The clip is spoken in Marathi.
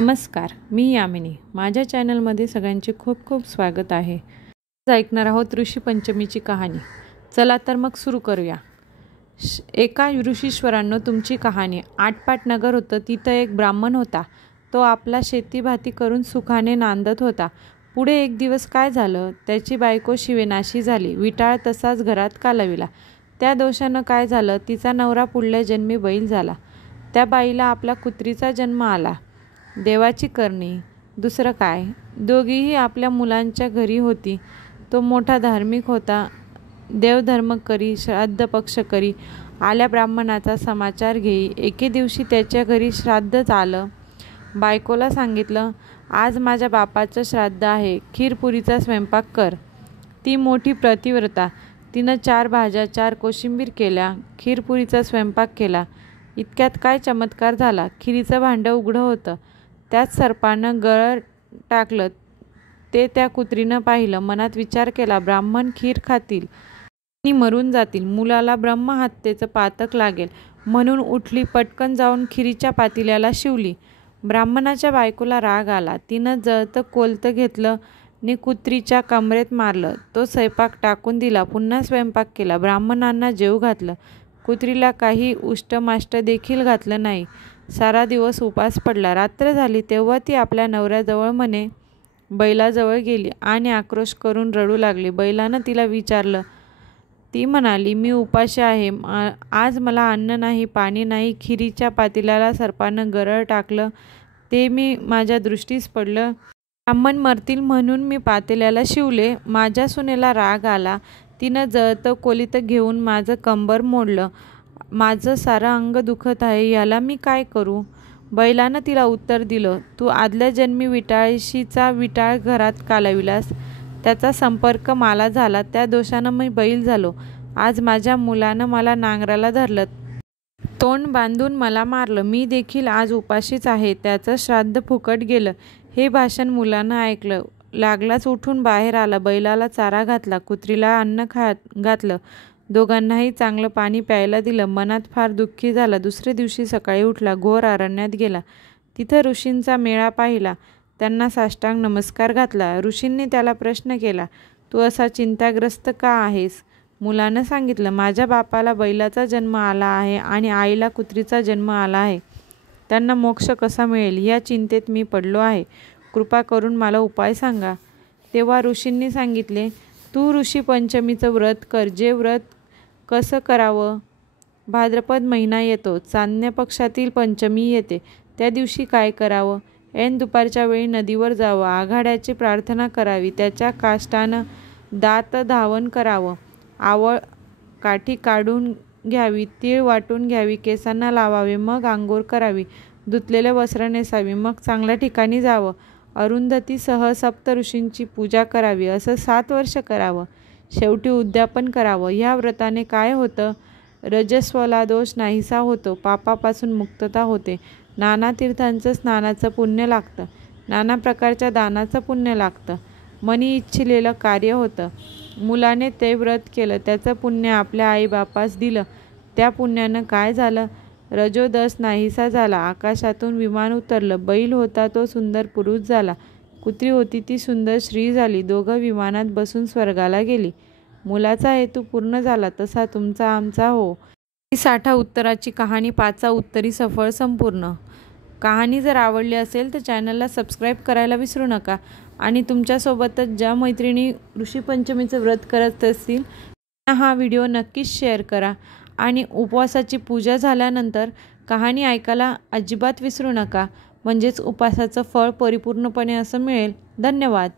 नमस्कार, मी यामिनी. माझ्या चॅनलमध्ये सगळ्यांचे खूप खूप स्वागत आहे. आज ऐकणार आहोत ऋषी पंचमीची कहाणी. चला तर मग सुरू करूया. एका ऋषीश्वरांनो तुमची कहाणी. आटपाट नगर होतं. तिथं एक ब्राह्मण होता. तो आपला शेतीभाती करून सुखाने नांदत होता. पुढे एक दिवस काय झालं, त्याची बायको शिवेनाशी झाली. विटाळ तसाच घरात कालविला. त्या दोषानं काय झालं, तिचा नवरा पुढल्या जन्मी बैल झाला. त्या बाईला आपला कुत्रीचा जन्म आला. देवाची करणी, दुसरं काय. दोघीही आपल्या मुलांच्या घरी होती. तो मोठा धार्मिक होता. देवधर्म करी, श्राद्ध पक्ष करी. आल्या ब्राह्मणाचा समाचार घेई. एके दिवशी त्याच्या घरी श्राद्धच आलं. बायकोला सांगितलं, आज माझ्या बापाचं श्राद्ध आहे, खीरपुरीचा स्वयंपाक कर. ती मोठी प्रतिव्रता. तिनं 4 भाज्या 4 कोशिंबीर केल्या, खीरपुरीचा स्वयंपाक केला. इतक्यात काय चमत्कार झाला. खिरीचं भांडं उघडं होतं. त्यात सर्पानं गळ टाकलं. ते त्या कुत्रीनं पाहिलं. मनात विचार केला, ब्राह्मण खीर खातील आणि मरून जातील. मुलाला ब्रह्महत्येचं पातक लागेल. म्हणून उठली, पटकन जाऊन खिरीच्या पातेल्याला शिवली. ब्राह्मणाच्या बायकोला राग आला. तिनं जळतं कोलतं घेतलं आणि कुत्रीच्या कमरेत मारलं. तो स्वयंपाक टाकून दिला. पुन्हा स्वयंपाक केला. ब्राह्मणांना जेव घातलं. कुत्रीला काही उष्टमाष्ट देखील घातलं नाही. सारा दिवस उपास पडला. रात्र झाली तेव्हा ती आपल्या नवऱ्याजवळ म्हणे बैलाजवळ गेली आणि आक्रोश करून रडू लागली. बैलानं तिला विचारलं. ती म्हणाली, मी उपाशी आहे. आज मला अन्न नाही, पाणी नाही. खिरीच्या पातेल्याला सर्पानं गरळ टाकलं, ते मी माझ्या दृष्टीस पडलं. ब्राह्मण मरतील म्हणून मी पातेल्याला शिवले. माझ्या सुनेला राग आला. तिनं जळतं कोलीत घेऊन माझं कंबर मोडलं. माझं सारं अंग दुखत आहे. याला मी काय करू. बैलानं तिला उत्तर दिलं, तू आदल्या जन्मी विटाळशीचा विटाळ घरात कालविलास. त्याचा संपर्क मला झाला. त्या दोषानं मी बैल झालो. आज माझ्या मुलानं मला नांगराला धरलं, तोंड बांधून मला मारलं. मी देखील आज उपाशीच आहे. त्याचं श्राद्ध फुकट गेलं. हे भाषण मुलानं ऐकलं. लागलाच उठून बाहेर आला. बैलाला चारा घातला, कुत्रीला अन्न घातलं. दोघांनाही चांगलं पाणी प्यायला दिलं. मनात फार दुःखी झाला. दुसऱ्या दिवशी सकाळी उठला. घोर अरण्यात गेला. तिथं ऋषींचा मेळा पाहिला. त्यांना साष्टांग नमस्कार घातला. ऋषींनी त्याला प्रश्न केला, तू असा चिंताग्रस्त का आहेस. मुलानं सांगितलं, माझ्या बापाला बैलाचा जन्म आला आहे आणि आईला कुत्रीचा जन्म आला आहे. त्यांना मोक्ष कसा मिळेल या चिंतेत मी पडलो आहे. कृपा करून मला उपाय सांगा. तेव्हा ऋषींनी सांगितले, तू ऋषी पंचमीचं व्रत कर. जे व्रत कसं करावं. भाद्रपद महिना येतो. चांदण्या पक्षातील पंचमी येते. त्या दिवशी काय करावं. ऐन दुपारच्या वेळी नदीवर जावं. आघाड्याची प्रार्थना करावी. त्याच्या काष्टानं दात धावन करावं. आवळ काठी काढून घ्यावी. तीळ वाटून घ्यावी. केसांना लावावे. मग आंघोळ करावी. धुतलेले वस्त्र नेसावी. मग चांगल्या ठिकाणी जावं. अरुंधतीसह सप्तऋषींची पूजा करावी. असं 7 वर्ष करावं. शेवटी उद्यापन करावं. ह्या व्रताने काय होतं, रजस्वला दोष नाहीसा होतो. पापापासून मुक्तता होते. नाना तीर्थांचं स्नानाचं पुण्य लागतं. नाना प्रकारच्या दानाचं पुण्य लागतं. मनी इच्छिलेलं कार्य होतं. मुलाने ते व्रत केलं. त्याचं पुण्य आपल्या आईबापास दिलं. त्या पुण्यानं काय झालं, रजोदस नाहीसा झाला. आकाशातून विमान उतरलं. बैल होता तो सुंदर पुरुष झाला. कुत्री होती ती सुंदर स्त्री झाली. दोघं विमानात बसून स्वर्गाला गेली. मुलाचा हेतू पूर्ण झाला. तसा तुमचा आमचा हो. ही 60 उत्तराची कहाणी. 5 उत्तरी सफळ संपूर्ण. कहाणी जर आवडली असेल तर चॅनलला सबस्क्राईब करायला विसरू नका. आणि तुमच्यासोबतच ज्या मैत्रिणी ऋषी पंचमीचं व्रत करत असतील त्यांना हा व्हिडिओ नक्कीच शेअर करा. आणि उपवासाची पूजा झाल्यानंतर कहाणी ऐकायला अजिबात विसरू नका. म्हणजेच उपवासाचं फळ परिपूर्णपणे असं मिळेल. धन्यवाद.